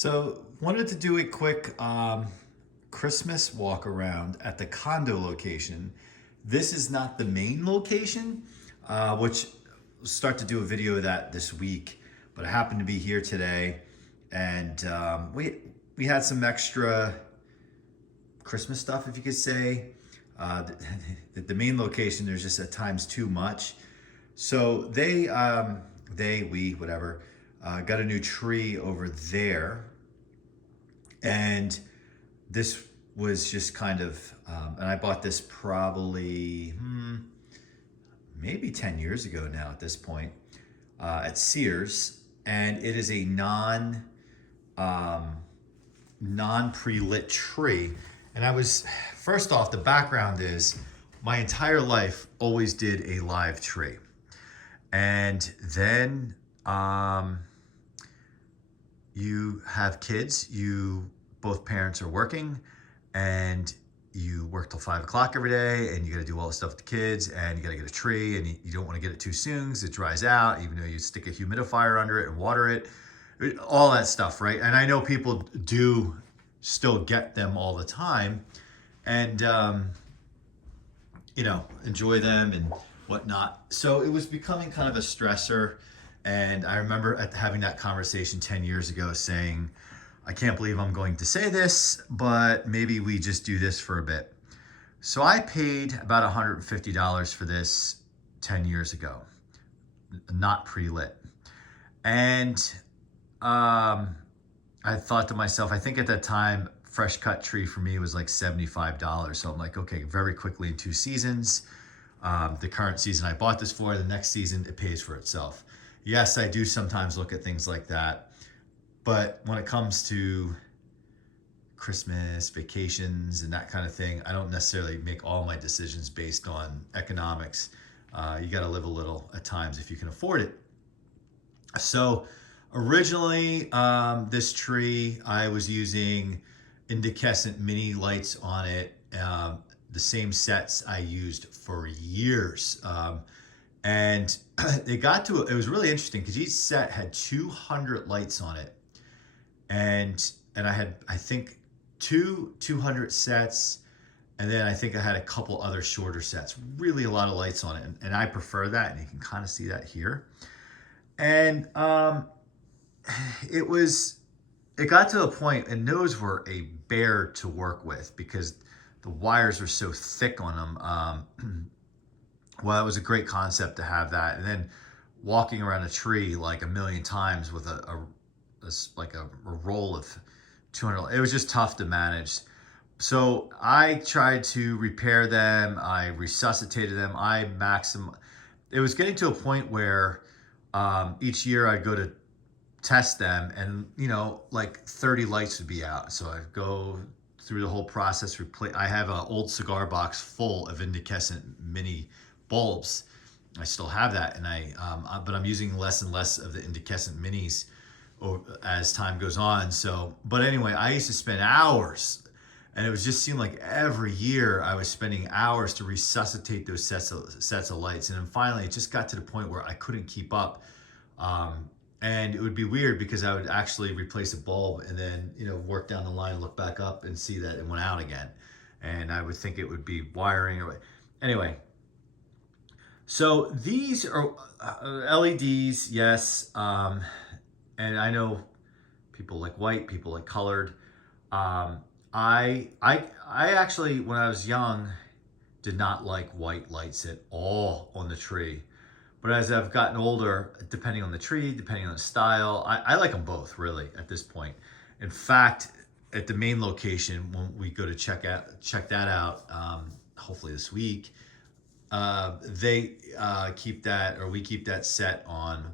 So wanted to do a quick Christmas walk around at the condo location. This is not the main location, which I'll start to do a video of that this week. But I happened to be here today, and we had some extra Christmas stuff, if you could say. The main location, there's just at times too much. So we, whatever, got a new tree over there. And this was just kind of, and I bought this probably maybe 10 years ago now at this point, at Sears. And it is a non-prelit tree. And first off, the background is my entire life always did a live tree. And then you have kids, both parents are working, and you work till 5 o'clock every day, and you got to do all the stuff with the kids, and you got to get a tree, and you don't want to get it too soon because it dries out, even though you stick a humidifier under it and water it, all that stuff, right? And I know people do still get them all the time, and enjoy them and whatnot. So it was becoming kind of a stressor. And I remember having that conversation 10 years ago saying, I can't believe I'm going to say this, but maybe we just do this for a bit. So I paid about $150 for this 10 years ago, not pre-lit. And I thought to myself, I think at that time, fresh cut tree for me was like $75. So I'm like, okay, very quickly in 2 seasons. The current season I bought this for, the next season it pays for itself. Yes, I do sometimes look at things like that, but when it comes to Christmas, vacations, and that kind of thing, I don't necessarily make all my decisions based on economics. You got to live a little at times if you can afford it. So originally, this tree, I was using incandescent mini lights on it, the same sets I used for years. And it was really interesting because each set had 200 lights on it. And I had, I think, 200 sets. And then I think I had a couple other shorter sets, really a lot of lights on it. And I prefer that. And you can kind of see that here. And it got to a point, and those were a bear to work with because the wires were so thick on them. Well, it was a great concept to have that. And then walking around a tree like a million times with a roll of 200, it was just tough to manage. So I tried to repair them. I resuscitated them. It was getting to a point where each year I'd go to test them, and like 30 lights would be out. So I'd go through the whole process. I have an old cigar box full of incandescent mini bulbs. I still have that, and but I'm using less and less of the incandescent minis as time goes on. So, but anyway, I used to spend hours, and it seemed like every year I was spending hours to resuscitate those sets of lights. And then finally, it just got to the point where I couldn't keep up. And it would be weird because I would actually replace a bulb and then, work down the line, look back up and see that it went out again. And I would think it would be wiring anyway. So these are LEDs, yes. And I know people like white, people like colored. I actually, when I was young, did not like white lights at all on the tree. But as I've gotten older, depending on the tree, depending on the style, I like them both really at this point. In fact, at the main location, when we go to check that out, hopefully this week, we keep that set on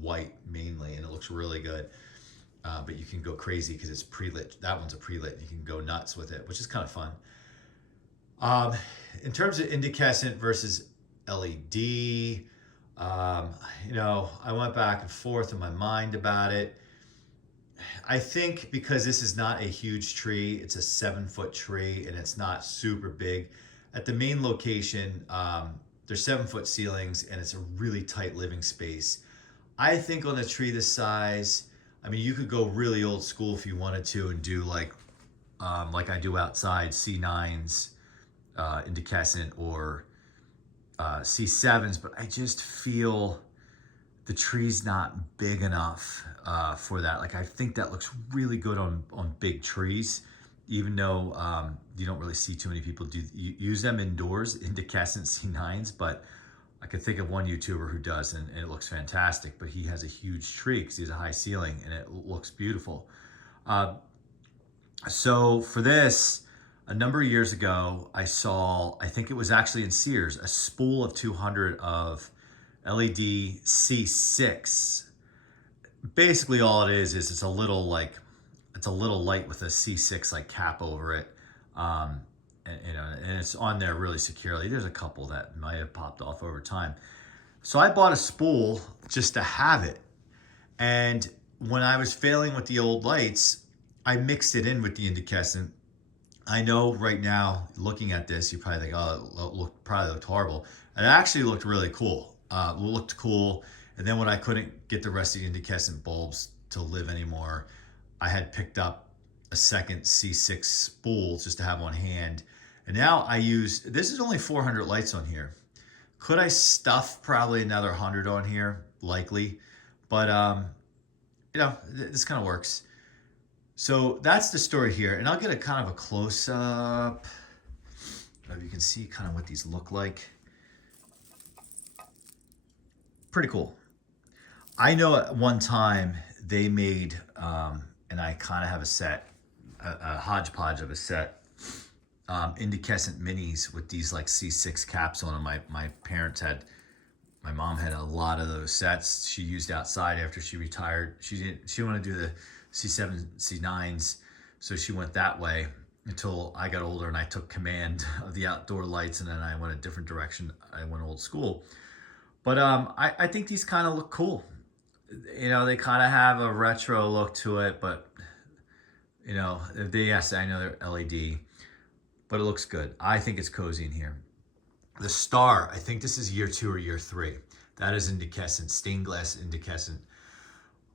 white mainly, and it looks really good. But you can go crazy because it's pre-lit. That one's a pre-lit. You can go nuts with it, which is kind of fun. In terms of incandescent versus LED, I went back and forth in my mind about it. I think because this is not a huge tree, it's a 7-foot tree and it's not super big. At the main location, there's 7-foot ceilings and it's a really tight living space. I think on a tree this size, I mean, you could go really old school if you wanted to and do like I do outside, C9s, incandescent, or C7s, but I just feel the tree's not big enough for that. Like I think that looks really good on big trees, even though you don't really see too many people use them indoors, incandescent C9s, but I could think of one YouTuber who does, and it looks fantastic, but he has a huge tree because he has a high ceiling and it looks beautiful. So for this, a number of years ago, I saw, I think it was actually in Sears, a spool of 200 of LED C6. Basically all it is it's a little like, it's a little light with a C6 like cap over it. And, you know, and it's on there really securely. There's a couple that might have popped off over time. So I bought a spool just to have it. And when I was failing with the old lights, I mixed it in with the incandescent. I know right now, looking at this, you probably think, oh, it probably looked horrible. It actually looked really cool. Looked cool. And then when I couldn't get the rest of the incandescent bulbs to live anymore, I had picked up a second C6 spool just to have on hand. And now I use, this is only 400 lights on here. Could I stuff probably another 100 on here? Likely. But, you know, this kind of works. So that's the story here. And I'll get a kind of a close up. If you can see kind of what these look like. Pretty cool. I know at one time they made, and I kind of have a set, a hodgepodge of a set, incandescent minis with these like C6 caps on them. My parents had, my mom had a lot of those sets. She used outside after she retired. She didn't want to do the C7, C9s, so she went that way until I got older and I took command of the outdoor lights, and then I went a different direction. I went old school. But I think these kind of look cool. You know, they kind of have a retro look to it, but you know, yes, I know they're LED, but it looks good. I think it's cozy in here. The star, I think this is year 2 or year 3. That is incandescent, stained glass incandescent.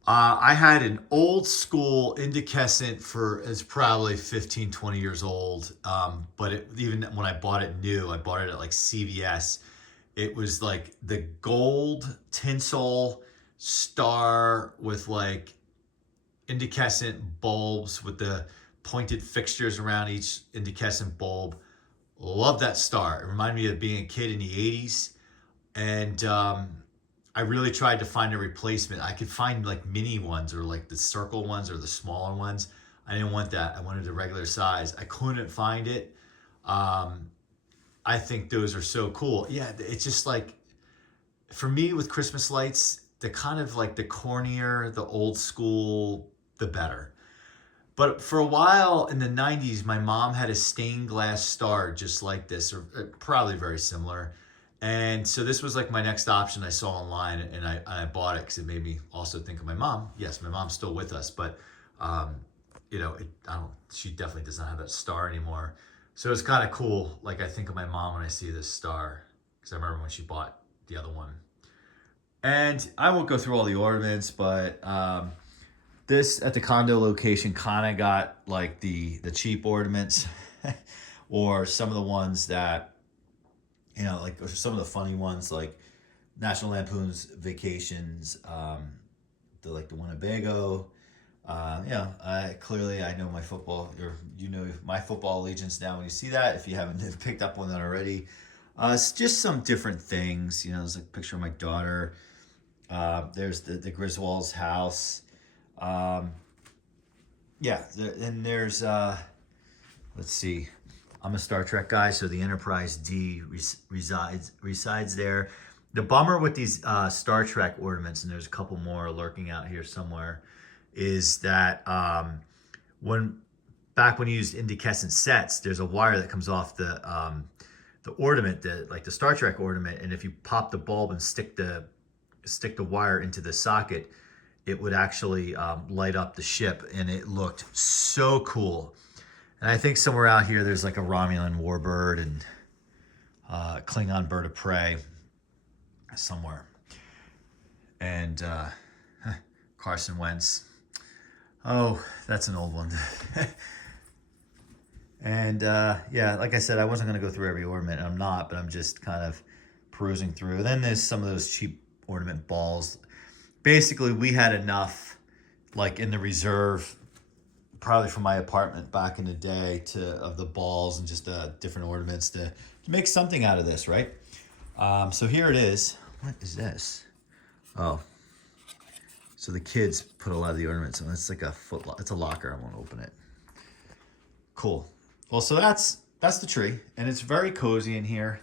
I had an old school incandescent it's probably 15, 20 years old. But even when I bought it new, I bought it at like CVS. It was like the gold tinsel star with like incandescent bulbs with the pointed fixtures around each incandescent bulb. Love that star. It reminded me of being a kid in the 80s. And I really tried to find a replacement. I could find like mini ones or like the circle ones or the smaller ones. I didn't want that. I wanted the regular size. I couldn't find it. I think those are so cool. Yeah, it's just like, for me with Christmas lights, the kind of like the cornier, the old school, the better. But for a while in the 90s, my mom had a stained glass star just like this, or probably very similar. And so this was like my next option I saw online, and I bought it because it made me also think of my mom. Yes, my mom's still with us, but you know, she definitely does not have that star anymore. So it's kind of cool. Like I think of my mom when I see this star, because I remember when she bought the other one. And I won't go through all the ornaments, but this at the condo location kind of got like the cheap ornaments or some of the ones that, you know, like some of the funny ones like National Lampoon's Vacations, the Winnebago. Clearly I know my football, or you know my football allegiance now when you see that, if you haven't picked up on that already. It's just some different things. You know, there's a picture of my daughter. There's the Griswold's house. And there's, let's see. I'm a Star Trek guy, so the Enterprise D resides there. The bummer with these Star Trek ornaments, and there's a couple more lurking out here somewhere, is that back when you used incandescent sets, there's a wire that comes off the ornament, like the Star Trek ornament, and if you pop the bulb and stick the wire into the socket, it would actually light up the ship, and it looked so cool. And I think somewhere out here there's like a Romulan warbird and Klingon bird of prey somewhere. And Carson Wentz. Oh, that's an old one. And yeah, like I said, I wasn't going to go through every ornament. I'm not, but I'm just kind of perusing through. And then there's some of those cheap ornament balls. Basically, we had enough, like in the reserve, probably from my apartment back in the day, of the balls and just different ornaments to make something out of this, right? So here it is. What is this? Oh, so the kids put a lot of the ornaments in. It's like a it's a locker. I won't open it. Cool. Well, so that's the tree, and it's very cozy in here.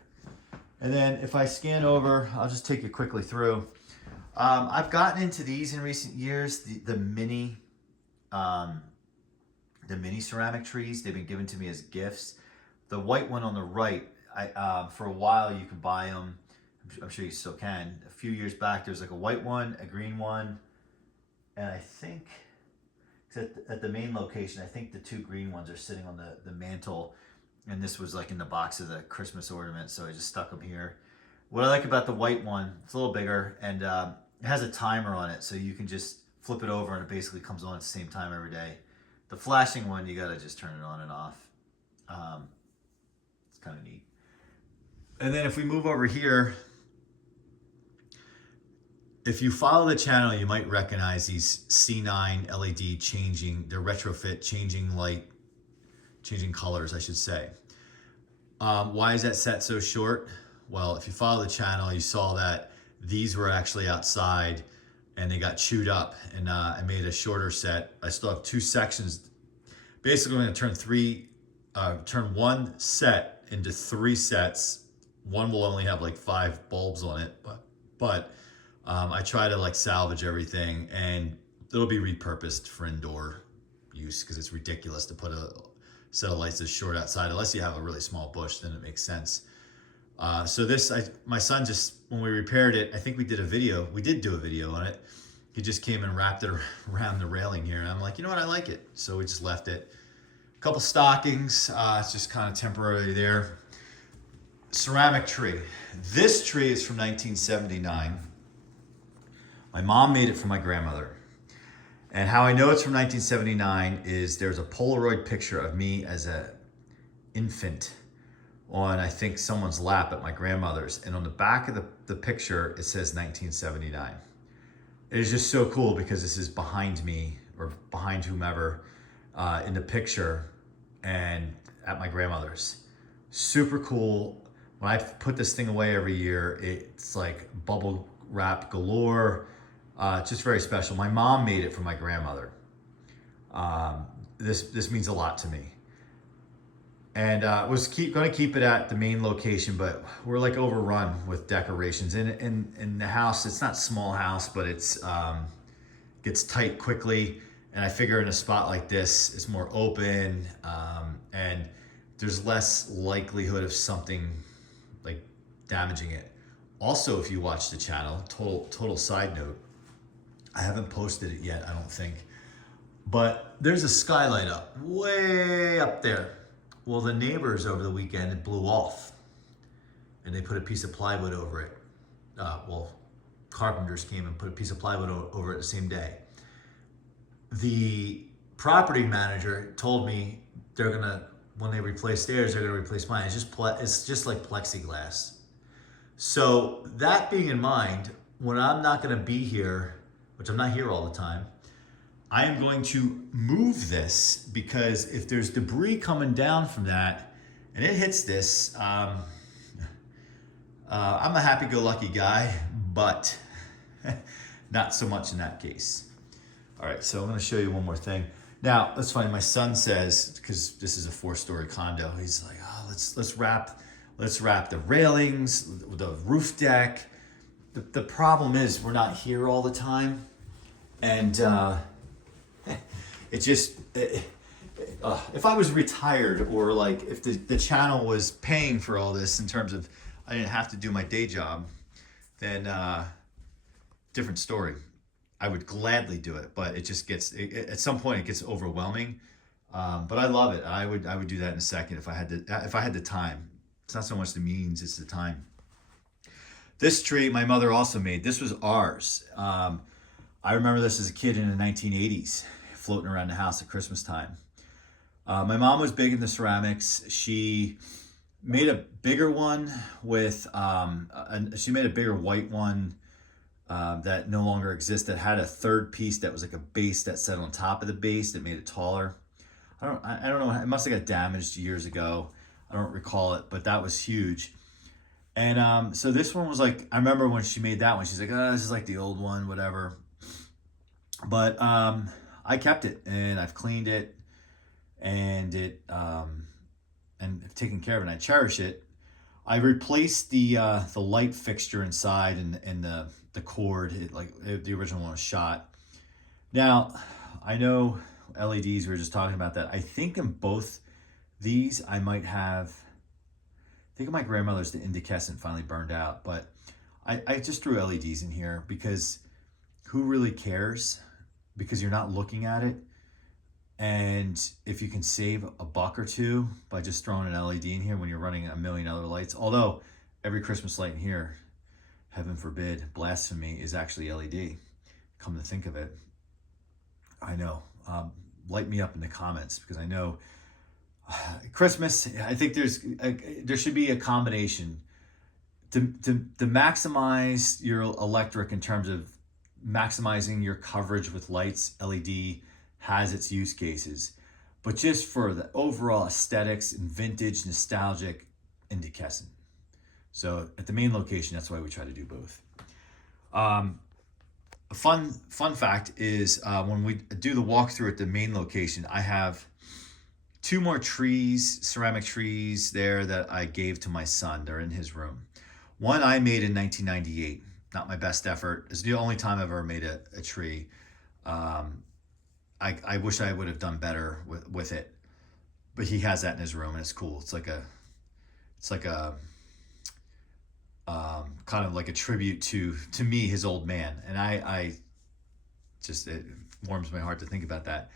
And then if I scan over, I'll just take you quickly through. I've gotten into these in recent years. The mini ceramic trees. They've been given to me as gifts. The white one on the right, for a while you could buy them. I'm sure you still can. A few years back, there's like a white one, a green one, and I think at the main location, I think the two green ones are sitting on the mantle, and this was like in the box of the Christmas ornament, so I just stuck them here. What I like about the white one, it's a little bigger, and it has a timer on it, so you can just flip it over and it basically comes on at the same time every day. The flashing one, you gotta just turn it on and off. It's kind of neat. And then if we move over here, if you follow the channel, you might recognize these C9 LED they're retrofit, changing light, changing colors, I should say. Why is that set so short? Well, if you follow the channel, you saw that these were actually outside and they got chewed up, and I made a shorter set. I still have two sections. Basically, I'm gonna turn one set into three sets. One will only have like 5 bulbs on it, but I try to like salvage everything, and it'll be repurposed for indoor use because it's ridiculous to put a set of lights this short outside unless you have a really small bush. Then it makes sense. So my son just, when we repaired it, I think we did a video. We did do a video on it. He just came and wrapped it around the railing here, and I'm like, you know what, I like it. So we just left it. A couple stockings. It's just kind of temporarily there. Ceramic tree. This tree is from 1979. My mom made it for my grandmother. And how I know it's from 1979 is there's a Polaroid picture of me as an infant on, I think, someone's lap at my grandmother's. And on the back of the picture, it says 1979. It is just so cool because this is behind me, or behind whomever, in the picture, and at my grandmother's. Super cool. When I put this thing away every year, it's like bubble wrap galore. Just very special. My mom made it for my grandmother. This means a lot to me. And was going to keep it at the main location, but we're like overrun with decorations. In the house, it's not a small house, but it's gets tight quickly. And I figure in a spot like this, it's more open, and there's less likelihood of something like damaging it. Also, if you watch the channel, total side note, I haven't posted it yet, I don't think, but there's a skylight up, way up there. Well, the neighbors over the weekend, it blew off, and they put a piece of plywood over it. Carpenters came and put a piece of plywood over it the same day. The property manager told me when they replace theirs, they're gonna replace mine. It's just like plexiglass. So that being in mind, when I'm not gonna be here, which I'm not here all the time, I am going to move this, because if there's debris coming down from that and it hits this, I'm a happy-go-lucky guy, but not so much in that case. All right, so I'm gonna show you one more thing. Now, that's funny, my son says, because this is a 4-story condo, he's like, oh, let's wrap the railings, the roof deck. The problem is we're not here all the time, and if I was retired, or like if the channel was paying for all this in terms of I didn't have to do my day job, then different story. I would gladly do it, but it just gets, at some point it gets overwhelming. But I love it. I would do that in a second if I had the time. It's not so much the means, it's the time. This tree my mother also made. This was ours. I remember this as a kid in the 1980s. floating around the house at Christmas time. My mom was big into ceramics. She made a bigger one with, she made a bigger white one that no longer exists, that had a third piece that was like a base that sat on top of the base that made it taller. I don't know, it must have got damaged years ago. I don't recall it, but that was huge. And so this one was like, I remember when she made that one, she's like, oh, this is like the old one, whatever. But I kept it and I've cleaned it and and taken care of it, and I cherish it. I replaced the light fixture inside and the cord. The original one was shot. Now, I know LEDs, we were just talking about that. I think in both these I might have, I think my grandmother's the incandescent finally burned out, but I just threw LEDs in here because who really cares? Because you're not looking at it. And if you can save a buck or two by just throwing an LED in here when you're running a million other lights, although every Christmas light in here, heaven forbid, blasphemy, is actually LED. Come to think of it. I know. Light me up in the comments, because I know Christmas, I think there should be a combination to maximize your electric in terms of maximizing your coverage with lights. LED has its use cases, but just for the overall aesthetics and vintage, nostalgic, incandescent. So at the main location, that's why we try to do both. A fun fact is when we do the walkthrough at the main location, I have 2 more trees, ceramic trees there that I gave to my son. They're in his room. One I made in 1998. Not my best effort. It's the only time I've ever made a tree. I wish I would have done better with it, but he has that in his room and it's cool. It's like a kind of like a tribute to me, his old man. And I just, it warms my heart to think about that.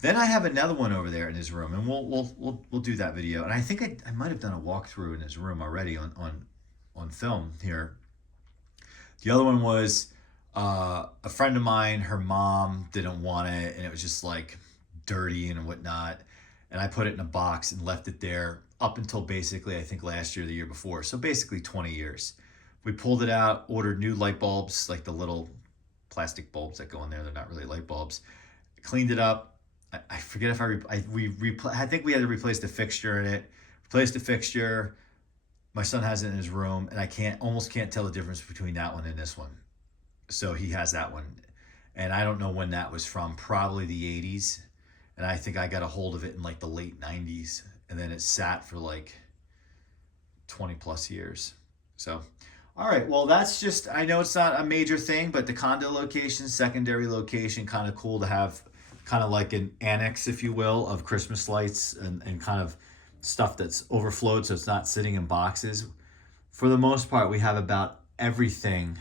Then I have another one over there in his room, and we'll do that video. And I think I might have done a walkthrough in his room already on film here. The other one was a friend of mine, her mom didn't want it, and it was just like dirty and whatnot. And I put it in a box and left it there up until basically, I think last year, the year before. So basically 20 years. We pulled it out, ordered new light bulbs, like the little plastic bulbs that go in there. They're not really light bulbs. Cleaned it up. I forget if I think we had to replace the fixture in it. Replaced the fixture. My son has it in his room, and I almost can't tell the difference between that one and this one. So he has that one, and I don't know when that was from. Probably the 80s, and I think I got a hold of it in like the late 90s, and then it sat for like 20 plus years. So, all right, well, that's just, I know it's not a major thing, but the condo location, secondary location, kind of cool to have kind of like an annex, if you will, of Christmas lights and kind of stuff that's overflowed, so it's not sitting in boxes. For the most part, we have about everything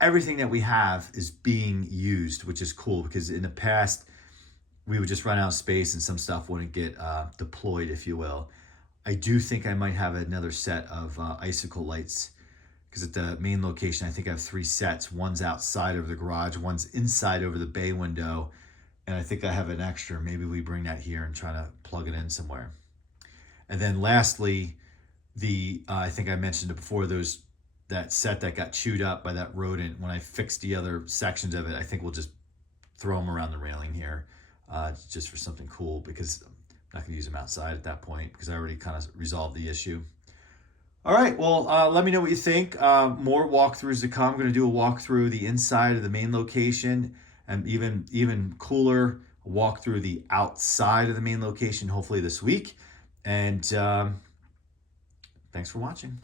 that we have is being used, which is cool, because in the past we would just run out of space and some stuff wouldn't get deployed, if you will. I do think I might have another set of icicle lights, because at the main location I think I have 3 sets. One's outside over the garage, one's inside over the bay window, and I think I have an extra. Maybe we bring that here and try to plug it in somewhere. And then lastly, I think I mentioned it before, that set that got chewed up by that rodent. When I fixed the other sections of it, I think we'll just throw them around the railing here, just for something cool, because I'm not going to use them outside at that point, because I already kind of resolved the issue. All right, well, let me know what you think. More walkthroughs to come. I'm going to do a walkthrough the inside of the main location, and even cooler, a walk through the outside of the main location, hopefully this week. And thanks for watching.